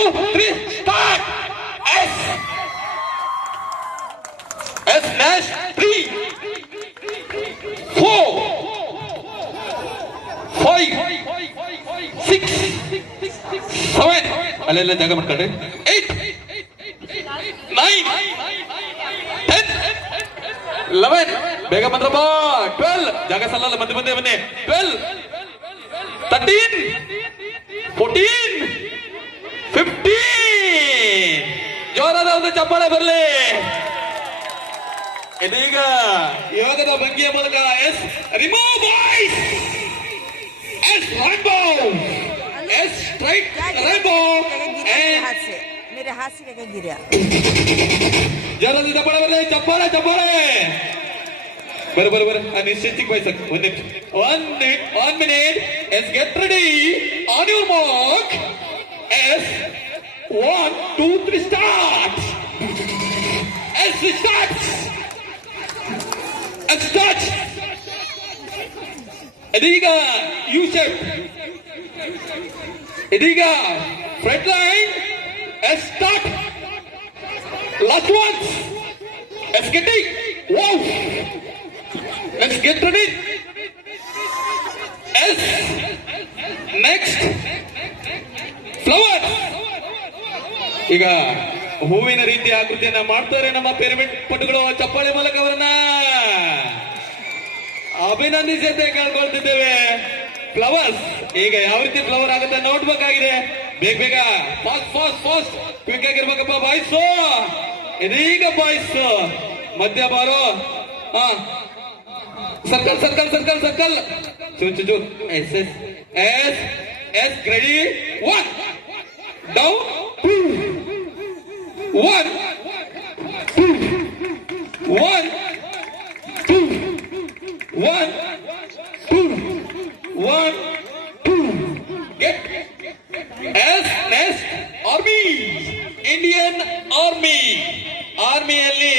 3 start S S Nash 3 4 5 6 7 ಅಲ್ಲೆಲ್ಲ ಜಾಗ ಮಾಡ್ಕೊಳ್ರಿ 8 9 10 11 ಬೇಗ ಬಂದ್ರಪ್ಪ 12 ಜಾಗ ಸಲ್ಲಲ್ಲ ಬಂದೆ ಬಂದೆ ಬನ್ನಿ 12 13 14 15 ಜೋರಾದ ಒಂದು ಚಪ್ಪಾಳೆ ಬರಲಿ. ಇದೀಗ ಯೋಗದ ಭಂಗಿಯ ಮೂಲಕ yes remove boys yes rainbow yes straight rainbow मेरे हाथ से क्या गिरा ಜೋರಾದ ಚಪ್ಪಾಳೆ ಬರಲಿ. ಚಪ್ಪಾಳೆ ಚಪ್ಪಾಳೆ ಬರ ನಿಶ್ಚಿತ ಬಯಸ 1 minute yes get ready on your mark yes 1 2 3 start yes start yes start ಇದೀಗ ಯು ಶೇಪ್ ಇದೀಗ front line yes start last ones yes getting wow let's get ready S next flower ಈಗ ಹೂವಿನ ರೀತಿಯ ಆಕೃತಿಯನ್ನ ಮಾಡ್ತಾರೆ ನಮ್ಮ ಪಿರಮಿಡ್ ಪಟುಗಳು. ಚಪ್ಪಾಳೆ ಮೂಲಕ ಅವರನ್ನ ಅಭಿನಂದಿಸಂತೆ ಕೇಳ್ಕೊಳ್ತಿದ್ದೇವೆ. ಫ್ಲವರ್ಸ್ ಈಗ ಯಾವ ರೀತಿ ಫ್ಲವರ್ ಆಗುತ್ತೆ ನೋಡ್ಬೇಕಾಗಿದೆ. ಬೇಗ ಬೇಗ ಫಾಸ್ಟ್ ಕ್ವಿಕ್ ಆಗಿರ್ಬೇಕಪ್ಪ ಬಾಯ್ಸ್. ಇದೀಗ ಬಾಯ್ಸ್ ಮಧ್ಯ ಬಾರೋ ಸರ್ಕಲ್ ಚೂ S S S S ready 1 down 2 1 get S next army Indian ಆರ್ಮಿಯಲ್ಲಿ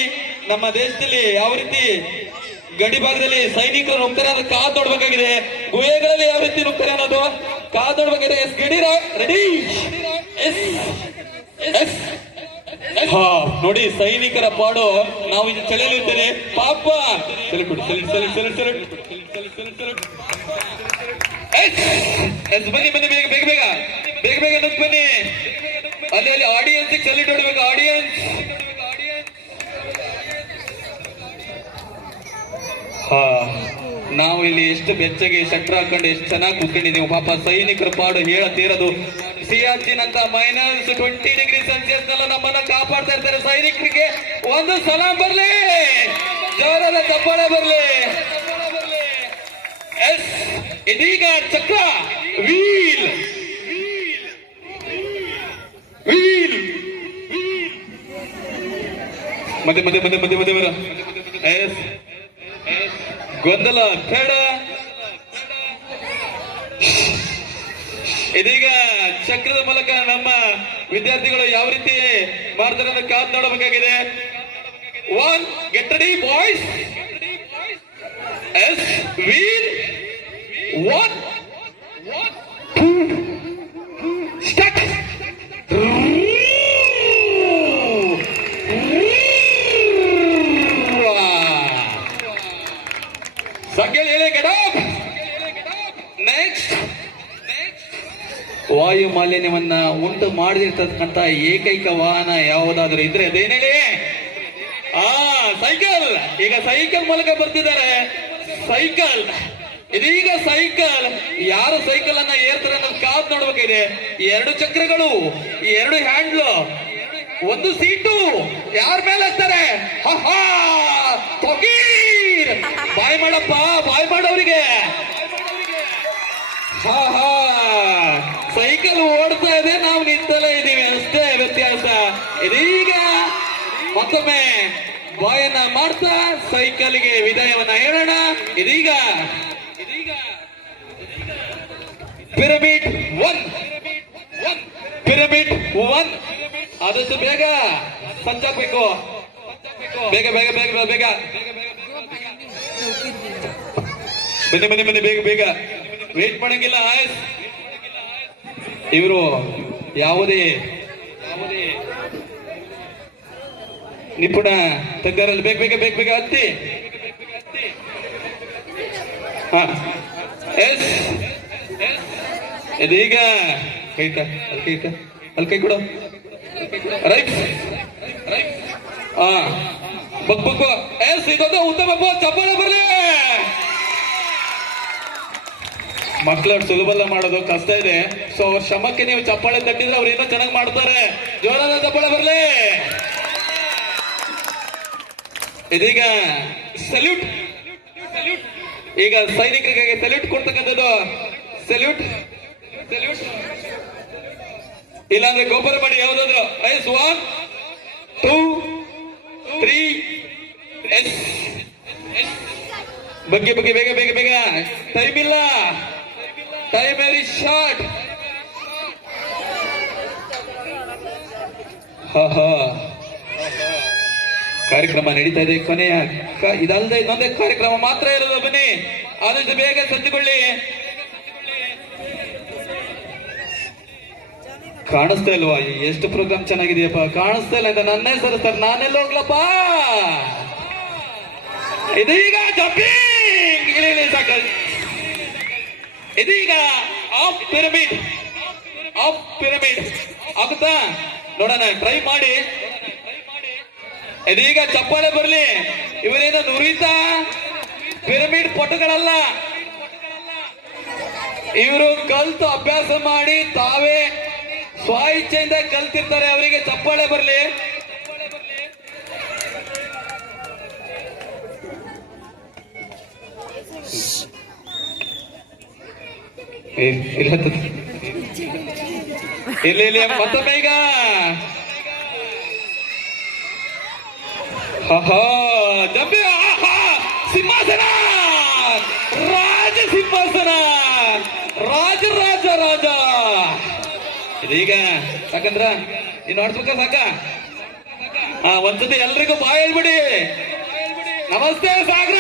ನಮ್ಮ ದೇಶದಲ್ಲಿ ಯಾವ ರೀತಿ ಗಡಿ ಭಾಗದಲ್ಲಿ ಸೈನಿಕರು ನುಗ್ತಾರೆ ಅನ್ನೋದು ಕಾದ್ ನೋಡ್ಬೇಕಾಗಿದೆ. ಗುಹೆಗಳಲ್ಲಿ ಯಾವ ರೀತಿ ನುಗ್ತಾರೆ ಅನ್ನೋದು ಕಾದ್ ನೋಡ್ಬೇಕಾಗಿದೆ. ಎಸ್ ಗಡಿ ರೆಡಿ ಎಸ್ ಎಸ್ ನೋಡಿ ಸೈನಿಕರ ಪಾಡು ನಾವು ಇದು ಚಳಿಯಲ್ಲಿರ್ತೇನೆ ಪಾಪ ಎಸ್ ಬನ್ನಿ ಬೇಗ ನುಗ್ಗಿ ಬನ್ನಿ. ಅಲ್ಲಿ ಆಡಿಯನ್ಸ್ ಸೆಲ್ಯೂಟ್ ಹೊಡಬೇಕು. ಆಡಿಯನ್ಸ್ ನಾವು ಇಲ್ಲಿ ಎಷ್ಟು ಬೆಚ್ಚಗೆ ಶಟ್ರ ಹಾಕೊಂಡು ಎಷ್ಟು ಚೆನ್ನಾಗಿ ಕೂತ್ಕೊಂಡಿದ್ದೀವಿ. ಪಾಪ ಸೈನಿಕರ ಪಾಡು ಹೇಳತೀರದು. ಸಿಯಾಚಿನ್ ಅಂತ -20 ಡಿಗ್ರಿ ಸೆಲ್ಸಿಯಸ್ ನಲ್ಲ ನಮ್ಮನ್ನ ಕಾಪಾಡ್ತಾ ಇರ್ತಾರೆ. ಸೈನಿಕರಿಗೆ ಒಂದು ಸಲಾಂ ಬರ್ಲಿ, ಜೋರಾದ ಚಪ್ಪಾಳೆ ಬರ್ಲಿ. ಎಸ್ ಇದೀಗ ಚಕ್ರ ವೀಲ್ ಮಧ್ಯ ಬರ ಎಸ್ ಗೊಂದಲ ಬೇಡ. ಇದೀಗ ಚಕ್ರದ ಮೂಲಕ ನಮ್ಮ ವಿದ್ಯಾರ್ಥಿಗಳು ಯಾವ ರೀತಿ ಮಾಡ್ತಾರೆ ಅಂತ ಕಾದ್ ನೋಡಬೇಕಾಗಿದೆ. 1 get ready boys yes wheel 1 2 start. Next ವಾಯು ಮಾಲಿನ್ಯವನ್ನ ಉಂಟು ಮಾಡದಿರ್ತಕ್ಕಂಥ ಏಕೈಕ ವಾಹನ ಯಾವುದಾದ್ರೂ ಇದ್ರೆ ಅದೇನೇಳಿ ಸೈಕಲ್. ಈಗ ಸೈಕಲ್ ಮೂಲಕ ಬರ್ತಿದ್ದಾರೆ. ಸೈಕಲ್ ಇದೀಗ ಸೈಕಲ್ ಯಾರು ಸೈಕಲ್ ಅನ್ನ ಏರ್ತಾರೆ ಅನ್ನೋದು ಕಾದ್ ನೋಡ್ಬೇಕಾಗಿದೆ. 2 ಚಕ್ರಗಳು, 2 ಹ್ಯಾಂಡ್ಲು, 1 ಸೀಟು. ಯಾರ ಮೇಲೆ ಹಾಕ್ತಾರೆ? ಬಾಯ್ ಮಾಡಪ್ಪ, ಬಾಯ್ ಮಾಡೋರಿಗೆ. ಸೈಕಲ್ ಓಡ್ತಾ ಇದೆ, ನಾವು ನಿಂತಲೇ ಇದ್ದೀವಿ ಅಷ್ಟೇ ವ್ಯತ್ಯಾಸ. ಇದೀಗ ಮತ್ತೊಮ್ಮೆ ಬಾಯನ್ನ ಮಾಡ್ತಾ ಸೈಕಲ್ಗೆ ವಿದಾಯವನ್ನ ಹೇಳೋಣ. ಇದೀಗ ಪಿರಮಿಡ್ 1 ಆದಷ್ಟು ಬೇಗ ಸಂಚಾಗಬೇಕು. ಬೇಗ ಬನ್ನಿ ಬೇಗ ವೇಟ್ ಮಾಡಂಗಿಲ್ಲ. ಇವರು ಯಾವುದೇ ನಿಪುಣ ತಜ್ಞರಲ್ಲಿ ಬೇಗ ಹತ್ತಿ. ಹಾ ಎಸ್ ಇದೀಗ ಕೈಕ ಅಲ್ಲಿ ಕೈ ಕೊಡು. ರೈಟ್ ಹಾ ಬಕ್ ಎಸ್ ಇದೊಂದು ಉತ್ತಮ ಚಪ್ಪಾಳೆ ಬರಲಿ. ಮಕ್ಕಳು ಸುಲಭಲ್ಲ ಮಾಡೋದು ಕಷ್ಟ ಇದೆ. ಸೊ ಅವ್ರ ಶ್ರಮಕ್ಕೆ ನೀವು ಚಪ್ಪಾಳೆ ತಟ್ಟಿದ್ರೆ ಅವ್ರು ಇನ್ನೂ ಚೆನ್ನಾಗಿ ಮಾಡ್ತಾರೆ. ಜೋರಾದ ಚಪ್ಪಾಳೆ ಬರಲಿ. ಇದೀಗ ಸಲ್ಯೂಟ್. ಈಗ ಸೈನಿಕರಿಗೆ ಸಲ್ಯೂಟ್ ಕೊಡ್ತಕ್ಕಂಥದ್ದು. ಸಲ್ಯೂಟ್ ಇಲ್ಲಾಂದ್ರೆ ಗೋಪುರ ಮಾಡಿ ಯಾವ್ದಾದ್ರು. ಐಸ್ 1 2 3 ಎಸ್ ಬಗ್ಗೆ ಬೇಗ ಟೈಮ್ ಇಲ್ಲ. Time very short. ಕಾರ್ಯಕ್ರಮ ನಡೀತಾ ಇದೆ. ಕೊನೆಯ ಇದಲ್ಲದೆ ಇನ್ನೊಂದೇ ಕಾರ್ಯಕ್ರಮ ಮಾತ್ರ ಇರೋದು. ಬನ್ನಿ ಆದಷ್ಟು ಬೇಗ ಸಜ್ಜುಕೊಳ್ಳಿ. ಕಾಣಿಸ್ತಾ ಇಲ್ವಾ? ಎಷ್ಟು ಪ್ರೋಗ್ರಾಮ್ ಚೆನ್ನಾಗಿದೆಯಪ್ಪ. ಕಾಣಿಸ್ತಾ ಇಲ್ಲ ಅಂತ ನನ್ನೇ ಸರ್ ನಾನೆಲ್ಲ ಹೋಗ್ಲಪ್ಪ. ಇದೀಗ ಜಂಪಿಂಗ್ ಸಾಕ. ಇದೀಗ ಆಫ್ ಪಿರಮಿಡ್ ಆಗುತ್ತಾ ನೋಡೋಣ, ಟ್ರೈ ಮಾಡಿ. ಇದೀಗ ಚಪ್ಪಾಳೆ ಬರಲಿ. ಇವರೇನು ನುರಿತ ಪಿರಮಿಡ್ ಪಟುಗಳಲ್ಲ. ಇವರು ಕಲ್ತು ಅಭ್ಯಾಸ ಮಾಡಿ ತಾವೇ ಸ್ವ ಇಚ್ಛೆಯಿಂದ ಕಲ್ತಿರ್ತಾರೆ. ಅವರಿಗೆ ಚಪ್ಪಾಳೆ ಬರಲಿ. ಇಲ್ಲಿ ಮತ್ತೊಮ್ಮೆ ಈಗ ಜಂಬೆ ಸಿಂಹಾಸನ ರಾಜ ಸಿಂಹಾಸನ ರಾಜ ಇದೀಗ ಯಾಕಂದ್ರ ಇನ್ನು ಆಡ್ಸ್ಬೇಕ ಸಾಕ. ಒಂದ್ಸತಿ ಎಲ್ರಿಗೂ ಬಾಯ್ ಹೇಳ್ಬಿಡಿ. ನಮಸ್ತೆ ಸಾಗರ.